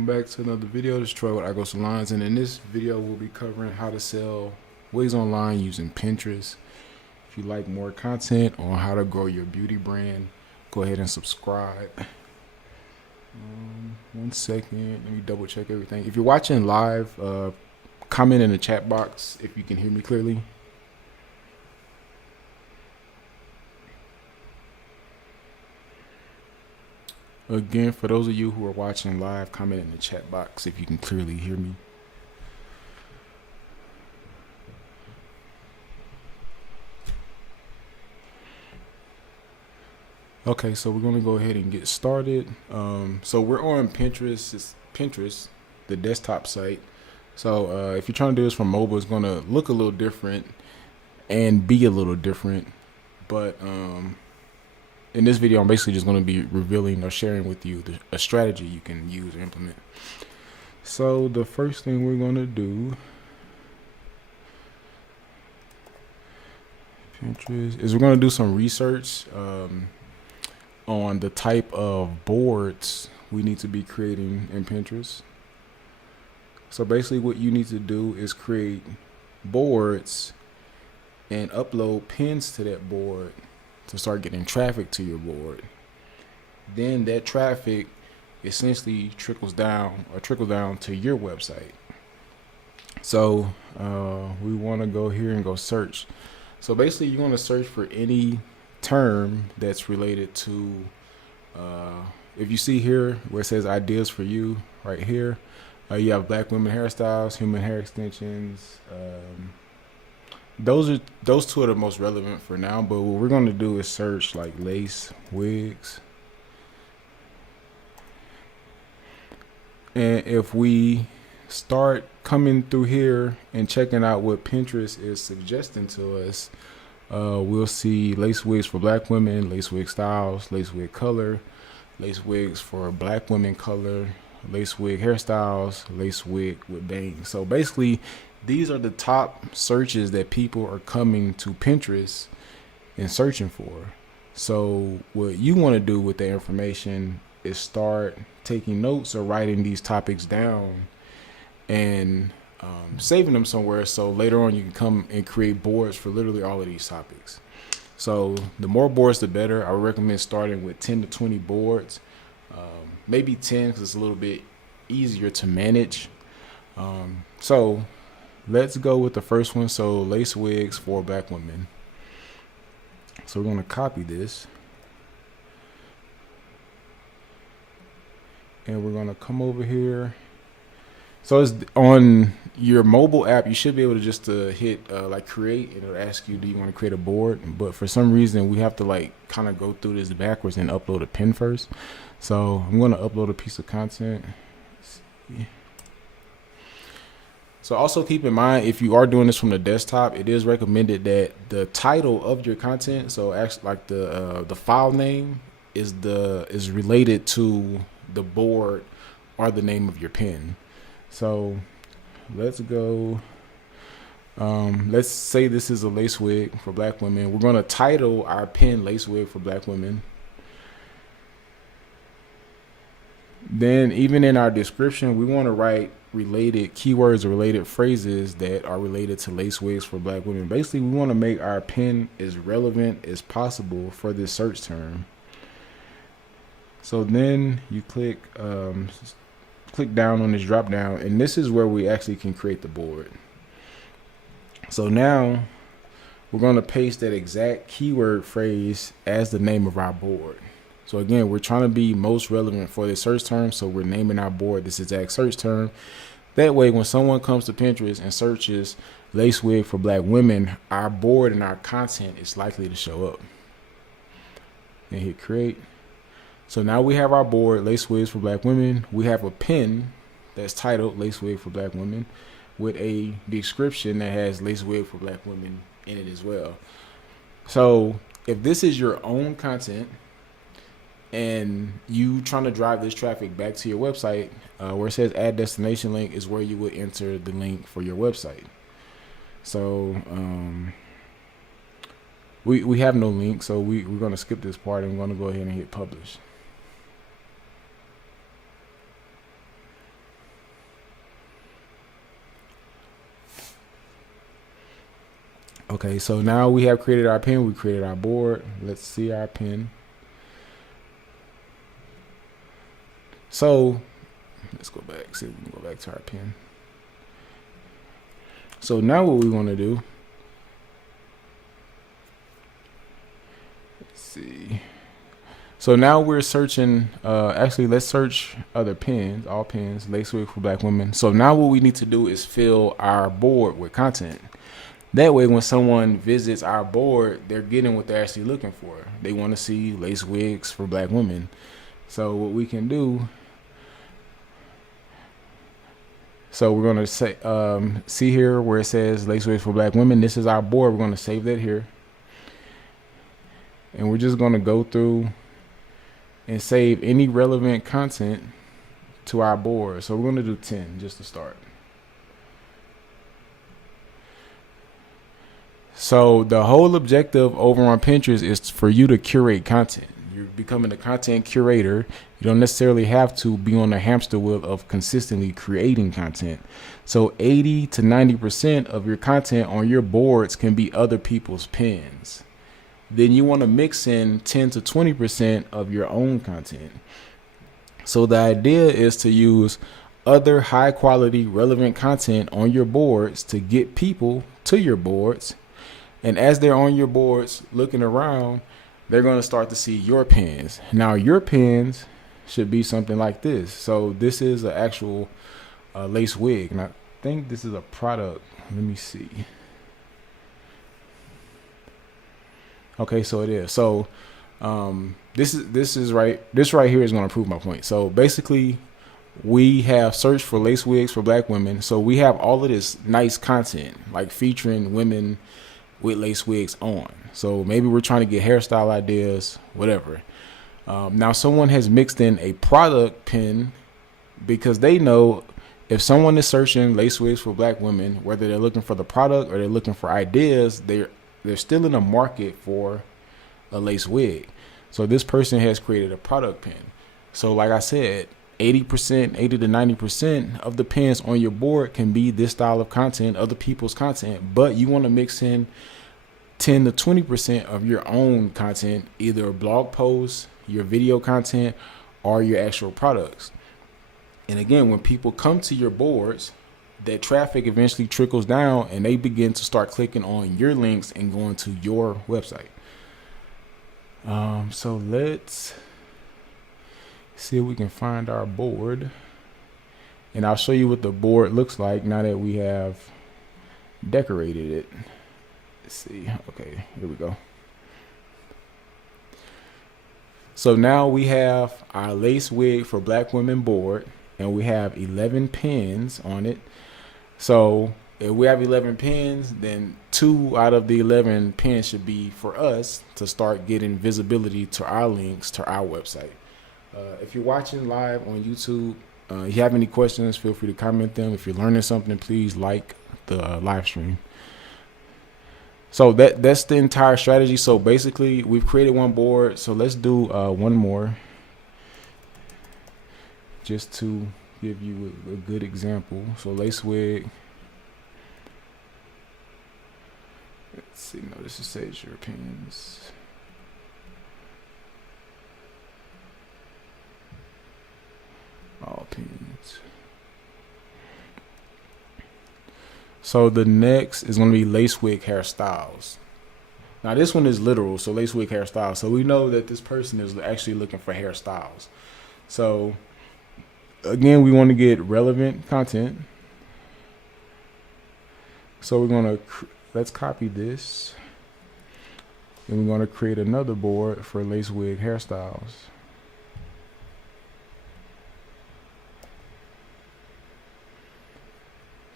welcome back to another video. This is Troy with I Go Salons, and in this video we'll be covering how to sell wigs online using Pinterest. If you like more content on how to grow your beauty brand, go ahead and subscribe. 1 second, let me double check everything. If you're watching live, comment in the chat box if you can hear me clearly. Again, for those of you who are watching live, comment in the chat box if you can clearly hear me. Okay, so we're going to go ahead and get started. So we're on Pinterest. It's Pinterest, the desktop site. So if you're trying to do this from mobile, it's going to look a little different and be a little different. But in this video, I'm basically just going to be revealing or sharing with you a strategy you can use or implement. So the first thing we're going to do, Pinterest, is we're going to do some research on the type of boards we need to be creating in Pinterest. So basically what you need to do is create boards and upload pins to that board to start getting traffic to your board. Then that traffic essentially trickles down to your website. So we want to go here and go search. So basically you want to search for any term that's related to if you see here where it says ideas for you right here, you have black women hairstyles, human hair extensions. Those two are the most relevant for now, but what we're going to do is search like lace wigs. And if we start coming through here and checking out what Pinterest is suggesting to us, we'll see lace wigs for black women, lace wig styles, lace wig color, lace wigs for black women color, lace wig hairstyles, lace wig with bangs. So basically these are the top searches that people are coming to Pinterest and searching for. So what you want to do with the information is start taking notes or writing these topics down and saving them somewhere, so later on you can come and create boards for literally all of these topics. So the more boards the better. I would recommend starting with 10 to 20 boards, maybe 10 because it's a little bit easier to manage. So let's go with the first one. So lace wigs for black women. So we're going to copy this and we're going to come over here. So it's on your mobile app. You should be able to just hit like create, and it'll ask you, do you want to create a board? But for some reason we have to like kind of go through this backwards and upload a pin first. So I'm going to upload a piece of content. Let's see. So also keep in mind, if you are doing this from the desktop, it is recommended that the title of your content, so actually like the file name is related to the board or the name of your pin. So let's go. Let's say this is a lace wig for black women. We're going to title our pin lace wig for black women. Then even in our description, we want to write related keywords or related phrases that are related to lace wigs for black women. Basically, we want to make our pin as relevant as possible for this search term. So then you click down on this drop down, and this is where we actually can create the board. So now we're going to paste that exact keyword phrase as the name of our board. So again, we're trying to be most relevant for the search term, so we're naming our board this exact search term. That way, when someone comes to Pinterest and searches lace wig for black women, our board and our content is likely to show up. And hit create. So now we have our board, lace wigs for black women. We have a pin that's titled lace wig for black women with a description that has lace wig for black women in it as well. So if this is your own content and you trying to drive this traffic back to your website, where it says add destination link is where you would enter the link for your website. So we have no link, so we're going to skip this part and we're going to go ahead and hit publish. Okay, so now we have created our pin. We created our board. Let's see our pin. So let's go back. See if we can go back to our pin. So now what we want to do. Let's see. So now we're searching. Actually, let's search other pins. All pins. Lace wig for black women. So now what we need to do is fill our board with content. That way, when someone visits our board, they're getting what they're actually looking for. They want to see lace wigs for black women. So what we can do, so we're going to say, see here where it says lace wigs for black women. This is our board. We're going to save that here. And we're just going to go through and save any relevant content to our board. So we're going to do 10 just to start. So the whole objective over on Pinterest is for you to curate content. You're becoming a content curator. You don't necessarily have to be on the hamster wheel of consistently creating content. So 80 to 90% of your content on your boards can be other people's pins. Then you want to mix in 10 to 20% of your own content. So the idea is to use other high quality relevant content on your boards to get people to your boards. And as they're on your boards looking around, they're going to start to see your pins. Now, your pins should be something like this. So this is an actual lace wig. And I think this is a product. Let me see. Okay, so it is. So this right here is going to prove my point. So basically, we have searched for lace wigs for black women. So we have all of this nice content, like featuring women with lace wigs on. So maybe we're trying to get hairstyle ideas, whatever. Now someone has mixed in a product pin because they know if someone is searching lace wigs for black women, whether they're looking for the product or they're looking for ideas, they're still in a market for a lace wig. So this person has created a product pin. So like I said, 80 to 90% of the pins on your board can be this style of content, other people's content, but you want to mix in 10 to 20% of your own content, either blog posts, your video content, or your actual products. And again, when people come to your boards, that traffic eventually trickles down and they begin to start clicking on your links and going to your website. So let's see if we can find our board, and I'll show you what the board looks like now that we have decorated it. Let's see. Okay, here we go. So now we have our lace wig for black women board, and we have 11 pins on it. So if we have 11 pins, then 2 out of the 11 pins should be for us to start getting visibility to our links to our website. If you're watching live on YouTube, if you have any questions, feel free to comment them. If you're learning something, please like the live stream. So that's the entire strategy. So basically, we've created one board. So let's do one more, just to give you a good example. So lace wig. Let's see. No, this is Sage Your Pins. All pins. So the next is going to be lace wig hairstyles. Now this one is literal, so lace wig hairstyles. So we know that this person is actually looking for hairstyles. So again, we want to get relevant content. So we're going to, let's copy this. And we're going to create another board for lace wig hairstyles.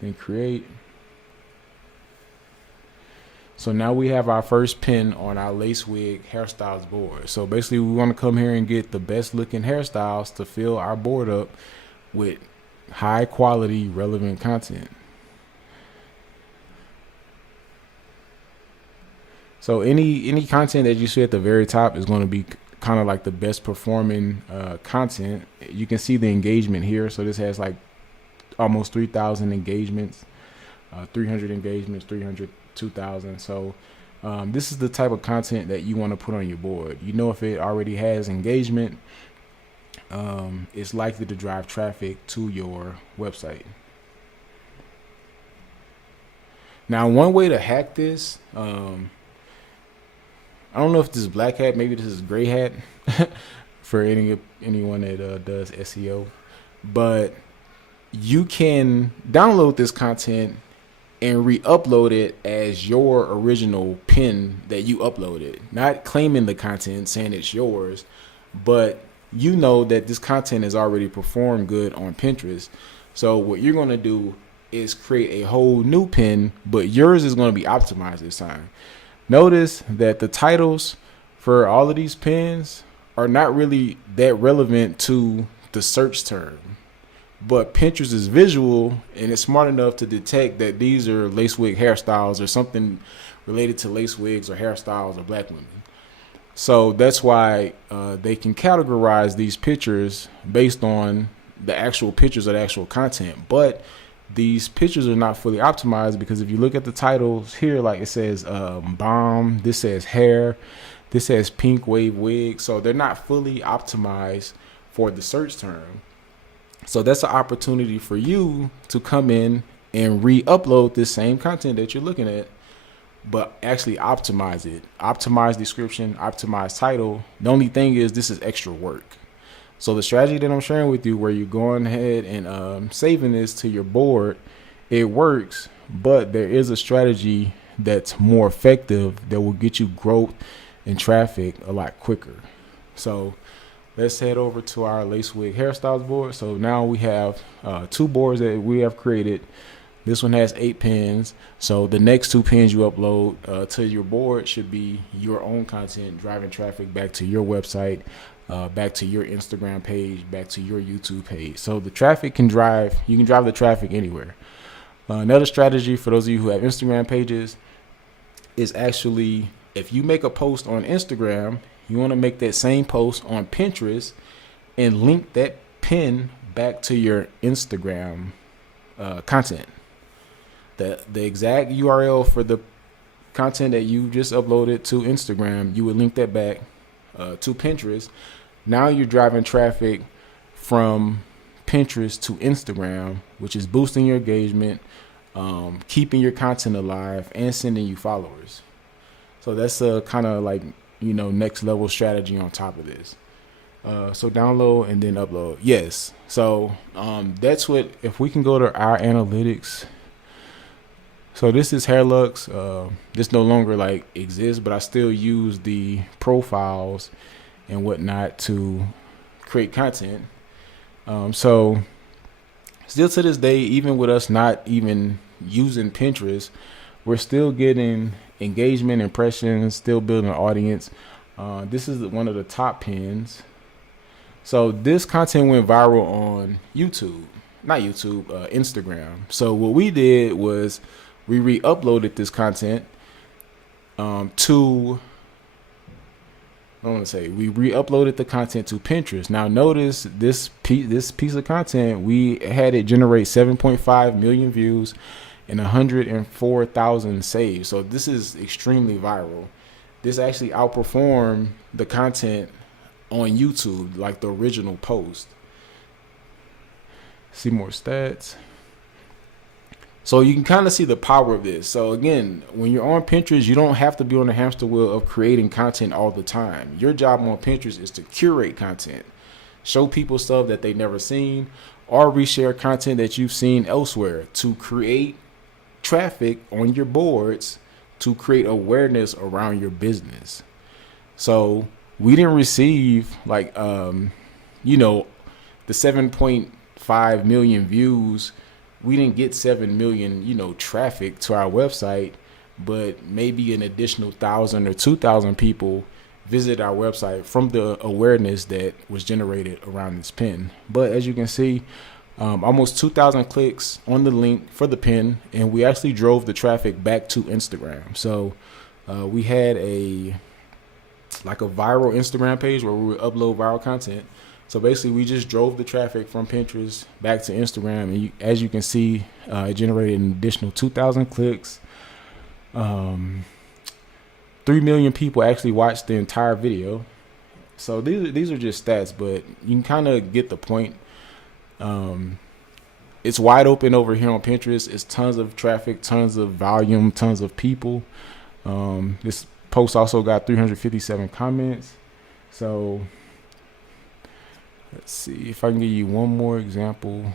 Then create. So now we have our first pin on our lace wig hairstyles board. So basically we want to come here and get the best looking hairstyles to fill our board up with high quality relevant content. So any content that you see at the very top is going to be kind of like the best performing content. You can see the engagement here. So this has like almost 3,000 engagements. 300 engagements, 300, 2,000. So this is the type of content that you want to put on your board. You know, if it already has engagement, it's likely to drive traffic to your website. Now, one way to hack this, I don't know if this is black hat, maybe this is gray hat for anyone that does SEO, but you can download this content and re-upload it as your original pin that you uploaded. Not claiming the content, saying it's yours, but you know that this content has already performed good on Pinterest. So what you're going to do is create a whole new pin, but yours is going to be optimized this time. Notice that the titles for all of these pins are not really that relevant to the search term, but Pinterest is visual and it's smart enough to detect that these are lace wig hairstyles or something related to lace wigs or hairstyles or black women. So that's why they can categorize these pictures based on the actual pictures of the actual content. But these pictures are not fully optimized, because if you look at the titles here, like it says bomb, this says hair, this says pink wave wig. So they're not fully optimized for the search term. So that's an opportunity for you to come in and re-upload this same content that you're looking at, but actually optimize it. Optimize description, optimize title. The only thing is this is extra work. So the strategy that I'm sharing with you, where you're going ahead and saving this to your board, it works, but there is a strategy that's more effective that will get you growth and traffic a lot quicker. So let's head over to our lace wig hairstyles board. So now we have 2 boards that we have created. This one has 8 pins. So the next 2 pins you upload to your board should be your own content, driving traffic back to your website, back to your Instagram page, back to your YouTube page. So the traffic you can drive the traffic anywhere. Another strategy for those of you who have Instagram pages is actually, if you make a post on Instagram, you want to make that same post on Pinterest and link that pin back to your Instagram content. The exact URL for the content that you just uploaded to Instagram, you would link that back to Pinterest. Now you're driving traffic from Pinterest to Instagram, which is boosting your engagement, keeping your content alive, and sending you followers. So that's a kind of like, next level strategy on top of this. So download and then upload. Yes. So that's what, if we can go to our analytics. So this is Hairlux. This no longer exists, but I still use the profiles and whatnot to create content. So still to this day, even with us not even using Pinterest, we're still getting engagement, impressions, still building an audience. This is one of the top pins. So this content went viral on Instagram. So what we did was we re-uploaded this content we re-uploaded the content to Pinterest. Now notice this piece of content, we had it generate 7.5 million views and 104,000 saves. So this is extremely viral. This actually outperformed the content on YouTube, like the original post. See more stats. So you can kind of see the power of this. So again, when you're on Pinterest, you don't have to be on the hamster wheel of creating content all the time. Your job on Pinterest is to curate content, show people stuff that they've never seen, or reshare content that you've seen elsewhere to create traffic on your boards, to create awareness around your business. So we didn't receive the 7.5 million views. We didn't get 7 million, traffic to our website, but maybe an additional 1,000 or 2,000 people visit our website from the awareness that was generated around this pin. But as you can see, almost 2,000 clicks on the link for the pin, and we actually drove the traffic back to Instagram. So we had a viral Instagram page where we would upload viral content. So basically, we just drove the traffic from Pinterest back to Instagram, and as you can see, it generated an additional 2,000 clicks. 3 million people actually watched the entire video. So these are just stats, but you can kind of get the point. It's wide open over here on Pinterest. It's tons of traffic, tons of volume, tons of people. This post also got 357 comments. So let's see if I can give you one more example.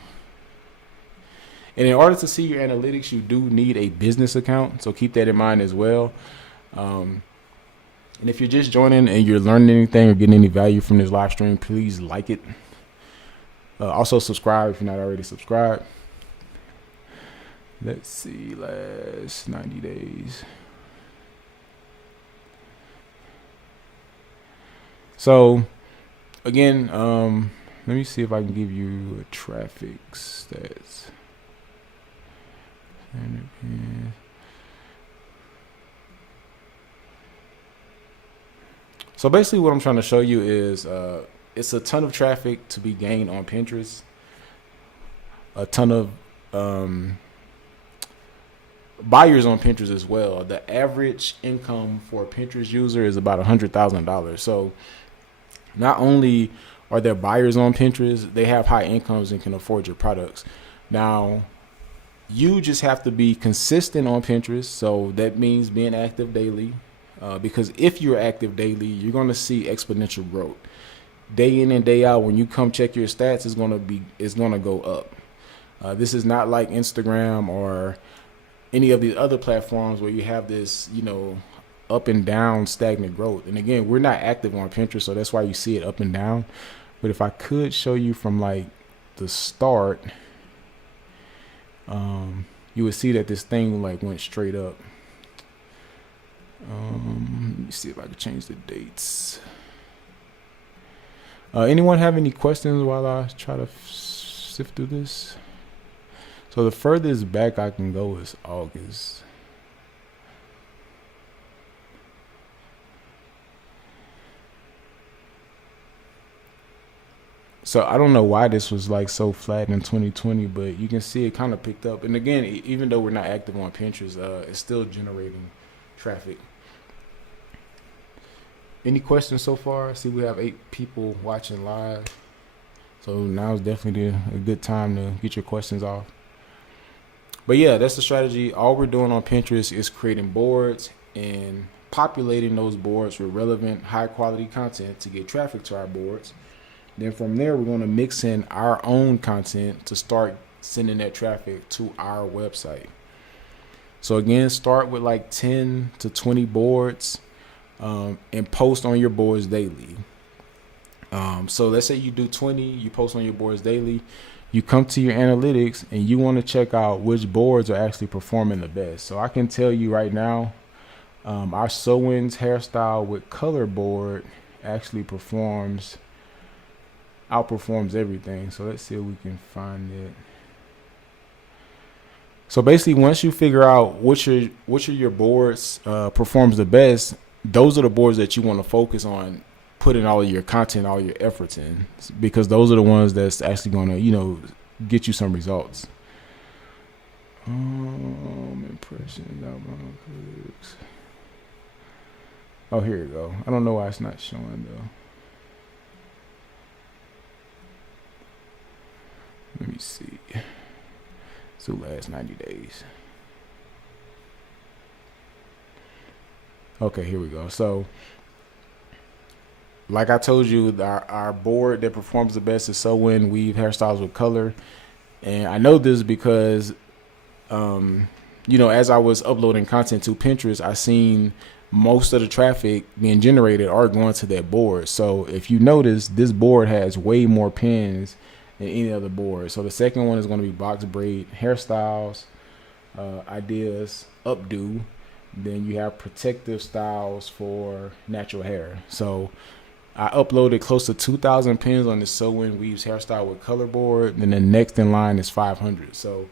And in order to see your analytics, you do need a business account. So keep that in mind as well. And if you're just joining and you're learning anything or getting any value from this live stream, please like it. Also subscribe if you're not already subscribed. Let's see, last 90 days. So again, let me see if I can give you a traffic stats. So basically what I'm trying to show you is it's a ton of traffic to be gained on Pinterest. A ton of buyers on Pinterest as well. The average income for a Pinterest user is about $100,000. So not only are there buyers on Pinterest, they have high incomes and can afford your products. Now, you just have to be consistent on Pinterest. So that means being active daily. Because if you're active daily, you're going to see exponential growth. Day in and day out, when you come check your stats, it's going to go up. This is not like Instagram or any of the other platforms where you have this, up and down stagnant growth. And again, we're not active on Pinterest, so that's why you see it up and down. But if I could show you from like the start, you would see that this thing like went straight up. Let me see if I can change the dates. Anyone have any questions while I try to sift through this? So the furthest back I can go is August. So I don't know why this was like so flat in 2020, but you can see it kind of picked up. And again, even though we're not active on Pinterest, it's still generating traffic. Any questions so far? I see we have 8 people watching live. So now is definitely a good time to get your questions off. But yeah, that's the strategy. All we're doing on Pinterest is creating boards and populating those boards with relevant, high quality content to get traffic to our boards. Then from there, we're going to mix in our own content to start sending that traffic to our website. So again, start with like 10 to 20 boards and post on your boards daily. So let's say you do 20, you post on your boards daily. You come to your analytics and you want to check out which boards are actually performing the best. So I can tell you right now, our sew-ins hairstyle with color board actually outperforms everything. So let's see if we can find it. So basically, once you figure out which of your boards performs the best, those are the boards that you want to focus on putting all of your content, all your efforts in, because those are the ones that's actually going to, get you some results. Impressions, outbound clicks. Oh, here you go. I don't know why it's not showing though. Let me see. So last 90 days. Okay, here we go. So like I told you, our board that performs the best is sew-in, weave, hairstyles with color. And I know this because, as I was uploading content to Pinterest, I seen most of the traffic being generated are going to that board. So if you notice, this board has way more pins than any other board. So the second one is going to be box braid, hairstyles, ideas, updo. Then you have protective styles for natural hair. So I uploaded close to 2,000 pins on the sew-in weaves hairstyle with color board. Then the next in line is 500. So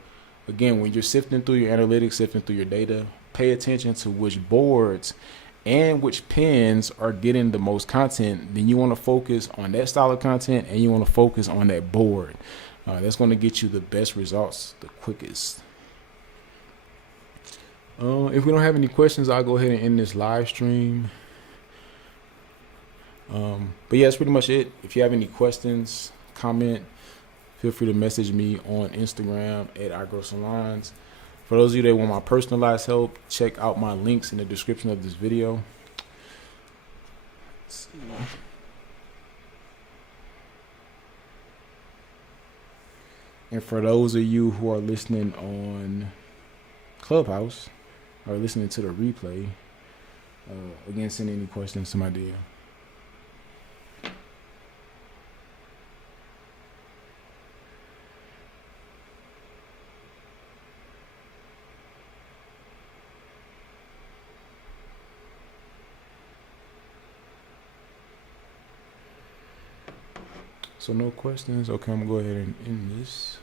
again, when you're sifting through your analytics, sifting through your data, pay attention to which boards and which pins are getting the most content, then you want to focus on that style of content and you want to focus on that board. That's going to get you the best results the quickest. If we don't have any questions, I'll go ahead and end this live stream. But yeah, that's pretty much it. If you have any questions, comment, feel free to message me on Instagram at iGrowSalons. For those of you that want my personalized help, check out my links in the description of this video. Let's see. And for those of you who are listening on Clubhouse or listening to the replay, again, send any questions to my DM. So no questions. Okay, I'm gonna go ahead and end this.